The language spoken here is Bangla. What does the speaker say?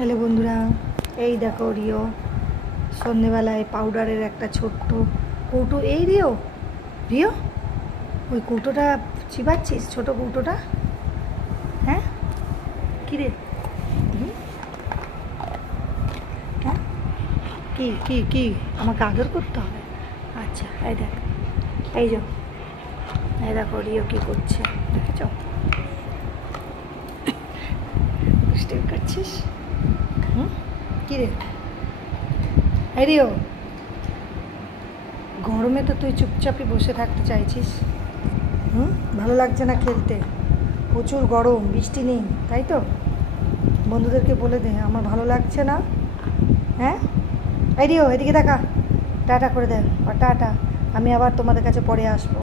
হ্যালো বন্ধুরা, এই দেখো রিও সন্ধেবেলায় পাউডারের একটা ছোট্ট কৌটো। এই রিও রিও ওই কৌটোটা চিবাচ্ছিস? ছোটো কৌটোটা? হ্যাঁ, কী রে? হ্যাঁ, কি কি কি আমাকে আদর করতে হবে? আচ্ছা, এই দেখ, এই যো, এই দেখো রিও কী করছে, দেখেছ? স্টেপ করছিস? কী রে? এই রিও, গরমে তো তুই চুপচাপই বসে থাকতে চাইছিস। ভালো লাগছে না খেলতে? প্রচুর গরম, বৃষ্টি নেই, তাই তো? বন্ধুদেরকে বলে দে আমার ভালো লাগছে না। হ্যাঁ, এই রিও এদিকে দেখা, টাটা করে দেন, টাটা। আমি আবার তোমাদের কাছে পরে আসবো।